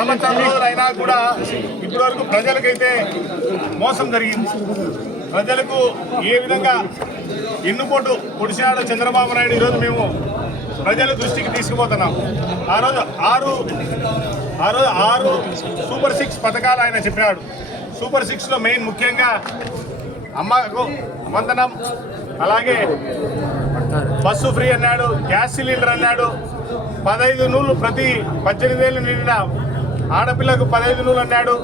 సంవత్సరం రోజులు అయినా కూడా ఇప్పటివరకు ప్రజలకైతే మోసం జరిగింది. ప్రజలకు ఏ విధంగా ఎన్నుపోటు పొడిచినాడు చంద్రబాబు నాయుడు ఈరోజు మేము ప్రజల దృష్టికి తీసుకుపోతున్నాం. ఆ రోజు ఆరు ఆ రోజు ఆరు సూపర్ సిక్స్ పథకాలు ఆయన చెప్పినాడు. సూపర్ సిక్స్లో మెయిన్ ముఖ్యంగా అమ్మకు వందనం అలాగే బస్సు ఫ్రీ అన్నాడు గ్యాస్ సిలిండర్ అన్నాడు పదహైదు నూళ్ళు ప్రతి పద్దెనిమిది ఏళ్ళు నిండిన ఆడపిల్లకు పదహైదు నూలు అన్నాడు.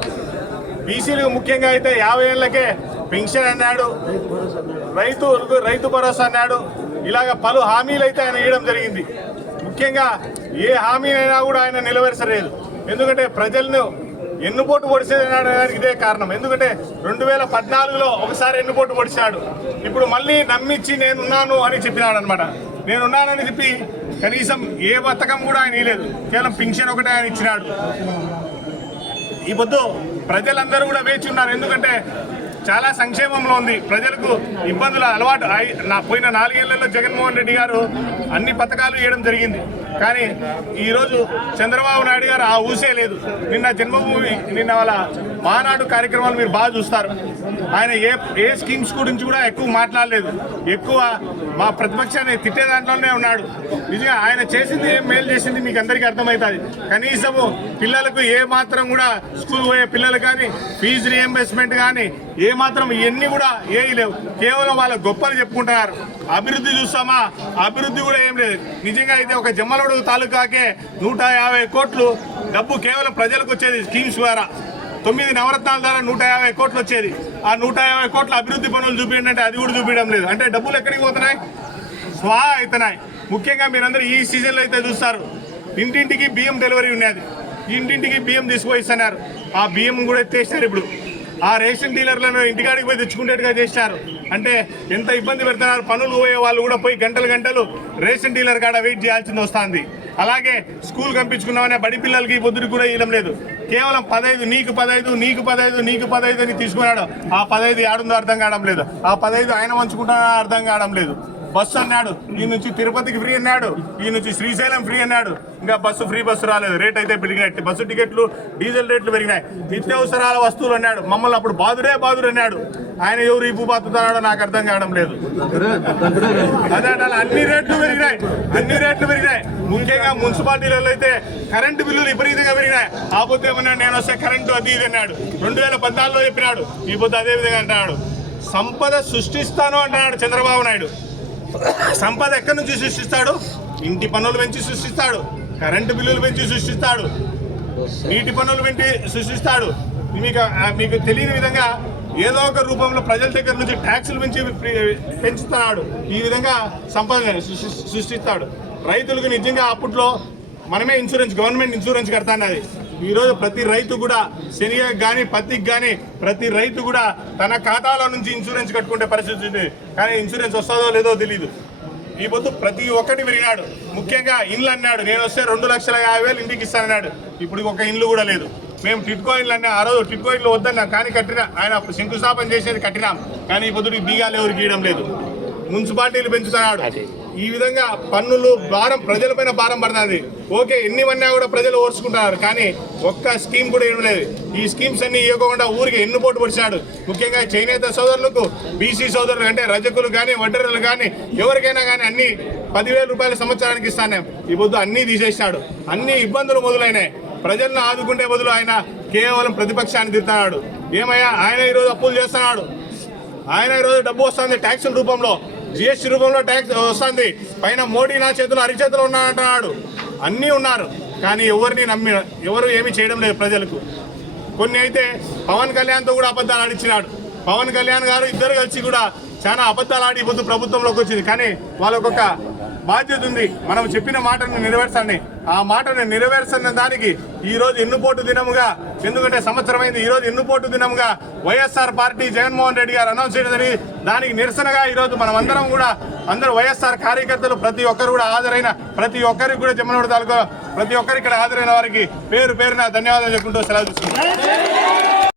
బీసీలకు ముఖ్యంగా అయితే యాభై ఏళ్ళకే పెన్షన్ అన్నాడు. రైతు రైతు భరోసా అన్నాడు. ఇలాగ పలు హామీలు అయితే ఆయన ఇవ్వడం జరిగింది. ముఖ్యంగా ఏ హామీనైనా కూడా ఆయన నిలవేర్చలేదు. ఎందుకంటే ప్రజలను ఎన్నుపోటు పొడిచేదానికి ఇదే కారణం. ఎందుకంటే రెండు వేల పద్నాలుగులో ఒకసారి ఎన్నుపోటు పొడిచాడు ఇప్పుడు మళ్ళీ నమ్మించి నేనున్నాను అని చెప్పినాడు అనమాట నేనున్నానని చెప్పి కనీసం ఏ పథకం కూడా ఆయన ఇవ్వలేదు కేవలం పింఛన్ ఒకటే ఆయన ఇచ్చినాడు. ఈ పొద్దు ప్రజలందరూ కూడా వేచి ఉన్నారు. ఎందుకంటే చాలా సంక్షేమంలో ఉంది. ప్రజలకు ఇబ్బందుల అలవాటు నా పోయిన నాలుగేళ్ళలో జగన్మోహన్ రెడ్డి గారు అన్ని పథకాలు ఇవ్వడం జరిగింది. కానీ ఈరోజు చంద్రబాబు నాయుడు గారు ఆ ఊసే లేదు. నిన్న జన్మభూమి నిన్న వాళ్ళ మానాడు కార్యక్రమాలు మీరు బాగా చూస్తారు. ఆయన ఏ ఏ స్కీమ్స్ గురించి కూడా ఎక్కువ మాట్లాడలేదు. ఎక్కువ మా ప్రతిపక్షాన్ని తిట్టే దాంట్లోనే ఉన్నాడు. నిజంగా ఆయన చేసింది ఏం మేలు చేసింది మీకు అందరికీ అర్థమవుతుంది. కనీసము పిల్లలకు ఏ మాత్రం కూడా స్కూల్ పోయే పిల్లలు కానీ ఫీజు రియంబర్స్మెంట్ కానీ ఏమాత్రం ఇవన్నీ కూడా ఏవి లేవు. కేవలం వాళ్ళ గొప్పలు చెప్పుకుంటున్నారు. అభివృద్ధి చూస్తామా? అభివృద్ధి కూడా ఏం లేదు. నిజంగా అయితే ఒక జమ్మలమడుగు తాలూకాకే నూట యాభై కోట్లు డబ్బు కేవలం ప్రజలకు వచ్చేది స్కీమ్స్ ద్వారా. తొమ్మిది నవరత్నాల ద్వారా నూట యాభై కోట్లు వచ్చేది. ఆ నూట యాభై కోట్ల అభివృద్ధి పనులు చూపించండి అంటే అది కూడా చూపించడం లేదు. అంటే డబ్బులు ఎక్కడికి పోతున్నాయి? స్వా అవుతున్నాయి. ముఖ్యంగా మీరందరూ ఈ సీజన్లో అయితే చూస్తారు. ఇంటింటికి బియ్యం డెలివరీ ఉన్నది ఇంటింటికి బియ్యం తీసుకుపోయిస్తున్నారు ఆ బియ్యం కూడా ఎత్తేసినారు ఇప్పుడు. ఆ రేషన్ డీలర్లను ఇంటికాడికి పోయి తెచ్చుకునేట్టుగా చేశారు. అంటే ఎంత ఇబ్బంది పెడుతున్నారు పనులు పోయే వాళ్ళు కూడా పోయి గంటలు గంటలు రేషన్ డీలర్ కాడ వెయిట్ చేయాల్సింది వస్తుంది. అలాగే స్కూల్ పంపించుకున్నామనే బడి పిల్లలకి పొద్దుకు కూడా ఇవ్వడం లేదు. కేవలం పదహైదు నీకు పదహైదు నీకు పదహైదు నీకు పదహైదు అని తీసుకున్నాడు. ఆ పదహైదు ఆడుందో అర్థం కావడం లేదు. ఆ పదహైదు ఆయన వంచుకుంటానో అర్థం కావడం లేదు. బస్సు అన్నాడు. ఈ నుంచి తిరుపతికి ఫ్రీ అన్నాడు. ఈ నుంచి శ్రీశైలం ఫ్రీ అన్నాడు. ఇంకా బస్సు ఫ్రీ బస్సు రాలేదు. రేట్ అయితే పెరిగినాయి బస్సు టికెట్లు డీజిల్ రేట్లు పెరిగినాయి. నిత్యావసరాల వస్తువులు అన్నాడు. మమ్మల్ని అప్పుడు బాదురే బాదురు అన్నాడు. ఆయన ఎవరు ఇప్పు బాతున్నాడో నాకు అర్థం కావడం లేదు. అదే అన్ని రేట్లు పెరిగినాయి. అన్ని రేట్లు పెరిగినాయి. ముఖ్యంగా మున్సిపాలిటీలలో అయితే కరెంటు బిల్లులు విపరీతంగా పెరిగినాయి. ఆ పొద్దు ఏమన్నా నేను వస్తే కరెంటు అది ఇది అన్నాడు. రెండు వేల పద్నాలుగులో చెప్పినాడు. ఈ పొద్దు అదే విధంగా అంటున్నాడు. సంపద సృష్టిస్తాను అంటున్నాడు చంద్రబాబు నాయుడు. సంపద ఎక్కడి నుంచి సృష్టిస్తాడు? ఇంటి పన్నులు పెంచి సృష్టిస్తాడు. కరెంటు బిల్లులు పెంచి సృష్టిస్తాడు. నీటి పన్నులు పెంచి సృష్టిస్తాడు. మీకు మీకు తెలియని విధంగా ఏదో ఒక రూపంలో ప్రజల దగ్గర నుంచి ట్యాక్సులు పెంచి పెంచుతున్నాడు. ఈ విధంగా సంపద సృష్టి- సృష్టిస్తాడు. రైతులకు నిజంగా అప్పట్లో మనమే ఇన్సూరెన్స్ గవర్నమెంట్ ఇన్సూరెన్స్ కడతాన్నది ఈరోజు ప్రతి రైతు కూడా శనగకి కానీ పత్తికి కానీ ప్రతి రైతు కూడా తన ఖాతాలో నుంచి ఇన్సూరెన్స్ కట్టుకునే పరిస్థితి ఉంది. కానీ ఇన్సూరెన్స్ వస్తుందో లేదో తెలియదు ఈ పొద్దు ప్రతి ఒక్కటి పెరిగినాడు ముఖ్యంగా ఇండ్లు అన్నాడు. నేను వస్తే రెండు లక్షల యాభై వేలు ఇంటికి ఇస్తానన్నాడు. ఇప్పుడు ఒక ఇండ్లు కూడా లేదు. మేము టిట్కో ఇల్లు అన్నా ఆ రోజు టిట్కో ఇల్లు వద్దన్నాం కానీ కట్టినా ఆయన శంకుస్థాపన చేసేది కట్టినాం. కానీ ఈ పొద్దుడికి బీగాలు ఎవరికి ఇవ్వడం లేదు. మున్సిపాలిటీలు పెంచుతున్నాడు. ఈ విధంగా పన్నులు భారం ప్రజలపైన భారం పడుతుంది. ఓకే ఎన్నివన్నా కూడా ప్రజలు ఓర్చుకుంటున్నారు కానీ ఒక్క స్కీమ్ కూడా ఇవ్వడం లేదు. ఈ స్కీమ్స్ అన్ని ఇవ్వకుండా ఊరికి ఎన్నుపోటు పొడిచాడు? ముఖ్యంగా చేనేత సోదరులకు బీసీ సోదరులు అంటే రజకులు కానీ వడ్డరులు కానీ ఎవరికైనా కానీ అన్ని పదివేల రూపాయల సంవత్సరానికి ఇస్తానే. ఈ పొద్దు అన్నీ తీసేసినాడు. అన్ని ఇబ్బందులు మొదలైనాయి. ప్రజలను ఆదుకుంటే బదులు ఆయన కేవలం ప్రతిపక్షాన్ని తిరుగుతున్నాడు ఏమయ్యా ఆయన ఈరోజు అప్పులు చేస్తున్నాడు. ఆయన ఈరోజు డబ్బు వస్తుంది ట్యాక్సుల రూపంలో. జిఎస్టీ రూపంలో ట్యాక్స్ వస్తుంది. పైన మోడీ నా చేతులు అరిచేతులు ఉన్నాడంటున్నాడు. అన్నీ ఉన్నారు కానీ ఎవరిని నమ్మి ఎవరు ఏమీ చేయడం లేదు ప్రజలకు. కొన్ని అయితే పవన్ కళ్యాణ్తో కూడా అబద్ధాలు ఆడిచ్చినాడు. పవన్ కళ్యాణ్ గారు ఇద్దరు కలిసి కూడా చాలా అబద్ధాలు ఆడి పొద్దు ప్రభుత్వంలోకి వచ్చింది. కానీ వాళ్ళకొక బాధ్యత ఉంది. మనం చెప్పిన మాటను నెరవేర్చండి. ఆ మాటను నెరవేర్చిన దానికి ఈ రోజు ఎన్నుపోటు దినముగా ఎందుకంటే సంవత్సరమైంది ఈ రోజు ఎన్నుపోటు దినముగా వైఎస్ఆర్ పార్టీ జగన్మోహన్ రెడ్డి గారు అనౌన్స్ చేయడం జరిగింది. దానికి నిరసనగా ఈ రోజు మనం అందరం కూడా అందరూ వైఎస్ఆర్ కార్యకర్తలు ప్రతి ఒక్కరు కూడా హాజరైన ప్రతి ఒక్కరికి కూడా జమ్మనోడు తాలూకా ప్రతి ఒక్కరికి ఇక్కడ హాజరైన వారికి పేరు పేరున ధన్యవాదాలు చెప్పుకుంటూ సెలవు తీసుకుంటాం